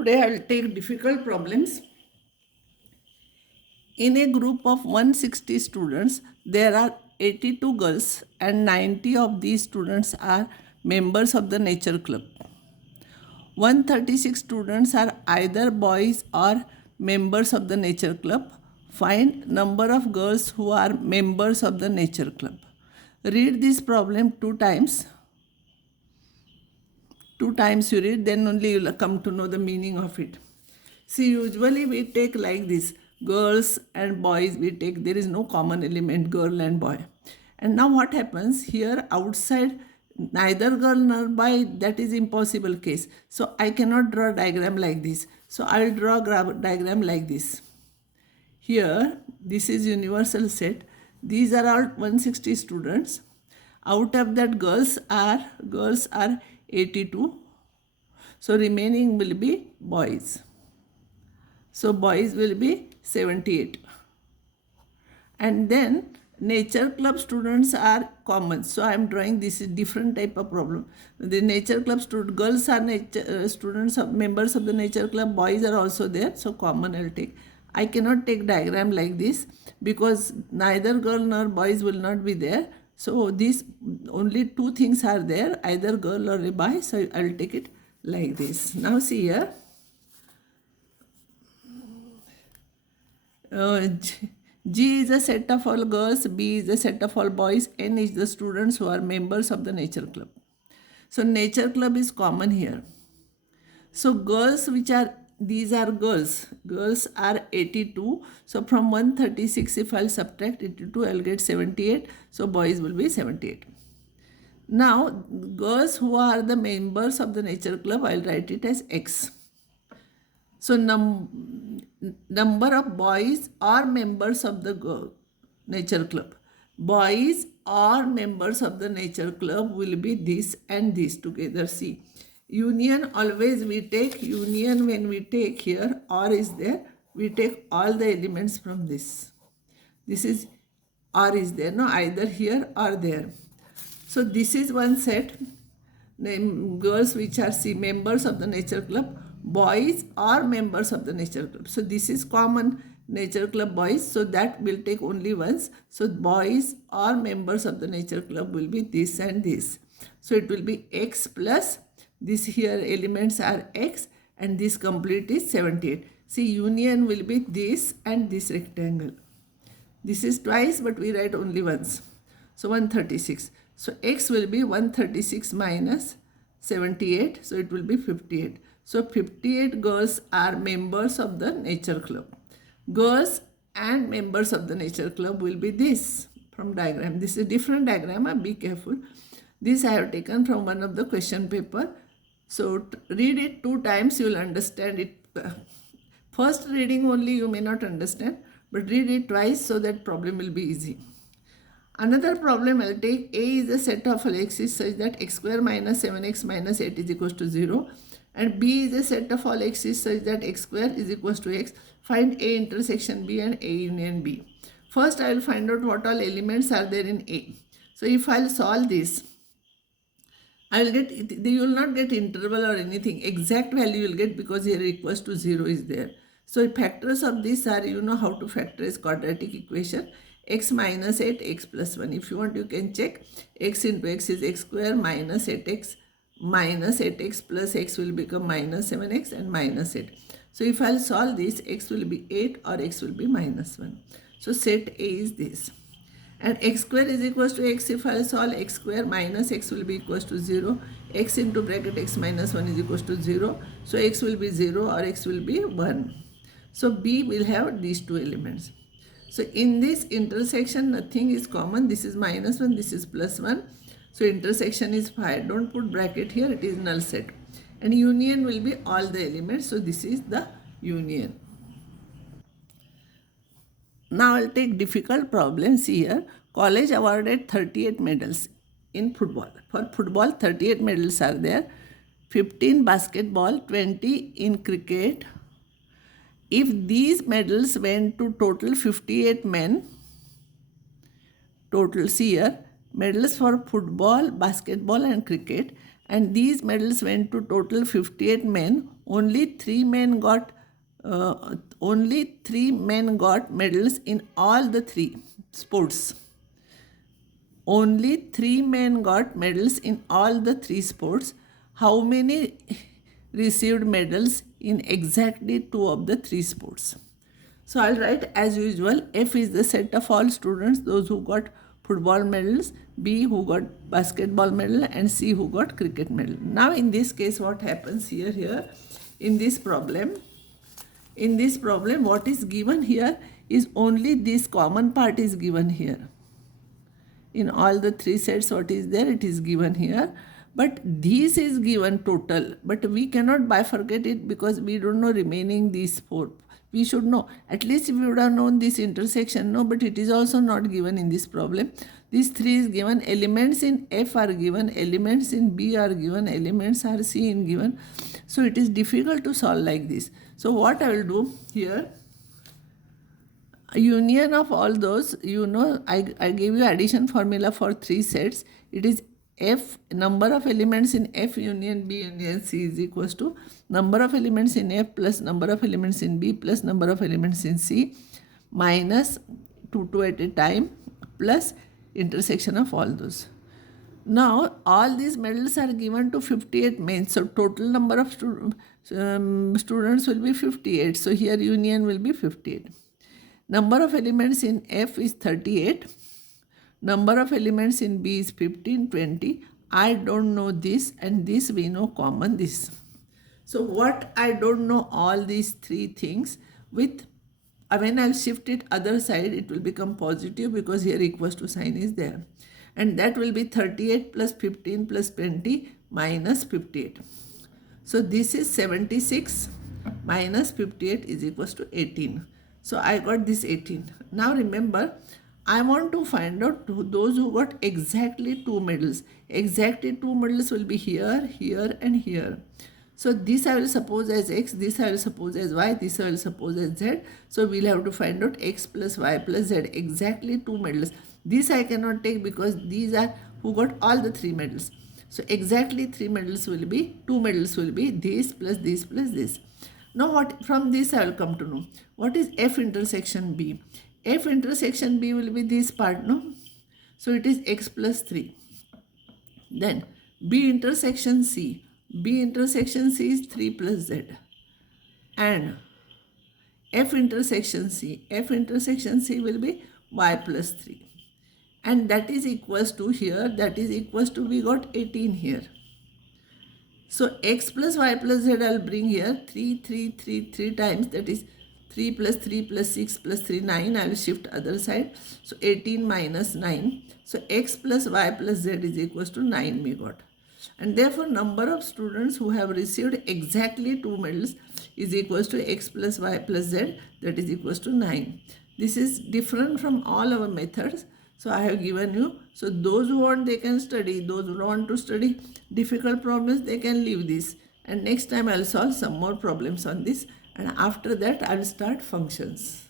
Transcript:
Today I will take difficult problems. In a group of 160 students, there are 82 girls and 90 of these students are members of the nature club. 136 students are either boys or members of the nature club. Find number of girls who are members of the nature club. Read this problem two times you read, then only you will come to know the meaning of it. See, usually we take like this, girls and boys we take, there is no common element, girl and boy. And now what happens here outside, neither girl nor boy, that is impossible case. So I cannot draw a diagram like this. So I will draw a diagram like this. Here, this is universal set. These are all 160 students. Out of that girls are 82. So remaining will be boys. So boys will be 78. And then nature club students are common. So I am drawing this different type of problem. The nature club girls are students of members of the nature club. Boys are also there. So common I will take. I cannot take diagram like this because neither girl nor boys will not be there. So these only two things are there, either girl or a boy. So I will take it like this. Now see here. G is a set of all girls, B is a set of all boys, N is the students who are members of the nature club. So nature club is common here. So girls these are girls are 82. So from 136 if I'll subtract 82 I'll get 78. So boys will be 78. Now girls who are the members of the nature club, I'll write it as X. So number of boys are members of the nature club. Boys are members of the nature club will be this and this together. See, union always we take union when we take here or is there. We take all the elements from this. This is or is there. No, either here or there. So this is one set. Girls which are members of the nature club. Boys are members of the nature club. So this is common nature club boys. So that will take only once. So boys are members of the nature club will be this and this. So it will be X plus this here elements are X and this complete is 78. See, union will be this and this rectangle. This is twice but we write only once. So 136. So X will be 136 minus 78. So it will be 58. So 58 girls are members of the nature club. Girls and members of the nature club will be this from diagram. This is a different diagram. Be careful. This I have taken from one of the question paper. So read it two times. You will understand it. First reading only you may not understand. But read it twice so that problem will be easy. Another problem I will take. A is a set of all x's such that x square minus 7x minus 8 is equals to 0. And B is a set of all x's such that x square is equals to x. Find A intersection B and A union B. First I will find out what all elements are there in A. So if I will solve this, I will get, you will not get interval or anything. Exact value you will get because here equals to 0 is there. So factors of this are, you know how to factorize quadratic equation. X minus 8, x plus 1. If you want you can check. X into x is x square minus 8x. Minus 8x plus x will become minus 7x and minus 8. So if I'll solve this, x will be 8 or x will be minus 1. So set A is this. And x square is equals to x. If I'll solve x square minus x will be equals to 0. X into bracket x minus 1 is equals to 0. So x will be 0 or x will be 1. So B will have these two elements. So in this intersection nothing is common. This is minus 1, this is plus 1. So intersection is 5. Don't put bracket here. It is null set. And union will be all the elements. So this is the union. Now I'll take difficult problems here. College awarded 38 medals in football. For football 38 medals are there. 15 basketball, 20 in cricket. If these medals went to total 58 men, total see here, medals for football, basketball and cricket, and these medals went to total 58 men. Only three men got medals in all the three sports. Only 3 men got medals in all the three sports. How many received medals in exactly 2 of the 3 sports? So I'll write as usual, F is the set of all students, those who got football medals, B who got basketball medal, and C who got cricket medal. Now in this case, what happens here in this problem, what is given here is only this common part is given here. In all the 3 sets, what is there, it is given here. But this is given total. But we cannot bifurcate it because we don't know remaining these 4. We should know. At least if we would have known this intersection, no, but it is also not given in this problem. These 3 is given. Elements in F are given. Elements in B are given. Elements are C in given. So it is difficult to solve like this. So what I will do here, union of all those, I gave you addition formula for 3 sets. It is F, number of elements in F union B union C is equals to number of elements in F plus number of elements in B plus number of elements in C minus 2 at a time plus intersection of all those. Now all these medals are given to 58 men. So total number of students will be 58. So here union will be 58. Number of elements in F is 38. Number of elements in B is 15, 20. I don't know this, and this we know common this. So what I don't know all these 3 things with, when I'll shift it other side, it will become positive because here equals to sign is there. And that will be 38 plus 15 plus 20 minus 58. So this is 76 minus 58 is equals to 18. So I got this 18. Now remember, I want to find out those who got exactly 2 medals. Exactly 2 medals will be here, here and here. So this I will suppose as X, this I will suppose as Y, this I will suppose as Z. So we'll have to find out X plus Y plus Z, exactly 2 medals. This I cannot take because these are who got all the 3 medals. So exactly 3 medals will be, 2 medals will be this plus this plus this. Now what, from this I will come to know what is F intersection B. F intersection B will be this part, no? So it is X plus 3. Then B intersection C. B intersection C is 3 plus Z. And F intersection C. F intersection C will be Y plus 3. And that is equals to here, that is equals to, we got 18 here. So X plus Y plus Z I will bring here 3 times, that is 3 plus 3 plus 6 plus 3, 9. I will shift other side. So 18 minus 9. So X plus Y plus Z is equals to 9 we got. And therefore number of students who have received exactly 2 medals is equals to X plus Y plus Z, that is equals to 9. This is different from all our methods. So I have given you. So those who want, they can study. Those who want to study difficult problems, they can leave this. And next time I will solve some more problems on this. And after that I will start functions.